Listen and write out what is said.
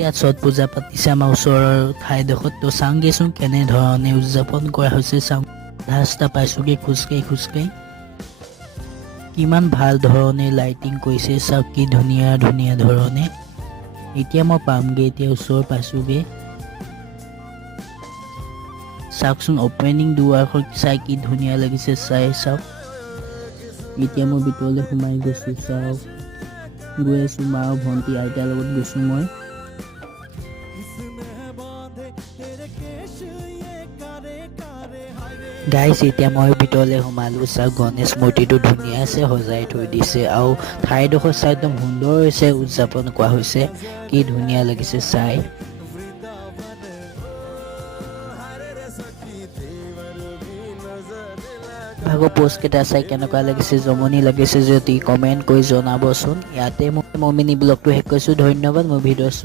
ইয়াত ছট পূজা পাতিছে আমাৰ ওচৰৰ ঠাইডোখৰত। তো চাওঁগেচোন কেনেধৰণে উদযাপন কৰা হৈছে। চাওঁ ৰাস্তা পাইছোঁগৈ খোজকাঢ়ি কিমান ভাল ধৰণে লাইটিং কৰিছে। চাওক কি ধুনীয়া ধুনীয়া ধৰণে। এতিয়া মই পামগৈ, এতিয়া ওচৰ পাইছোঁগৈ। চাওকচোন অপেনিং দুৱাৰখন চাই কি ধুনীয়া লাগিছে। চাওক এতিয়া মই ভিতৰলৈ সোমাই গৈছোঁ। চাওক গৈ আছোঁ, মা আৰু ভণ্টি আইতাৰ লগত গৈছোঁ মই। গাইছ এতিয়া মই ভিতৰলৈ সোমালোঁ। চাওক গণেশ মূৰ্তিটো ধুনীয়া আছে, সজাই থৈ দিছে আৰু ঠাইডোখৰ চাই একদম সুন্দৰ হৈছে, উদযাপন কৰা হৈছে। কি ধুনীয়া লাগিছে চাই। ভাগৰ পোষ্টকেইটা চাই কেনেকুৱা লাগিছে, জমনি লাগিছে যদি কমেণ্ট কৰি জনাবচোন। ইয়াতে মই মিনি ব্লগটো শেষ কৰিছোঁ। ধন্যবাদ মোৰ ভিডিঅ'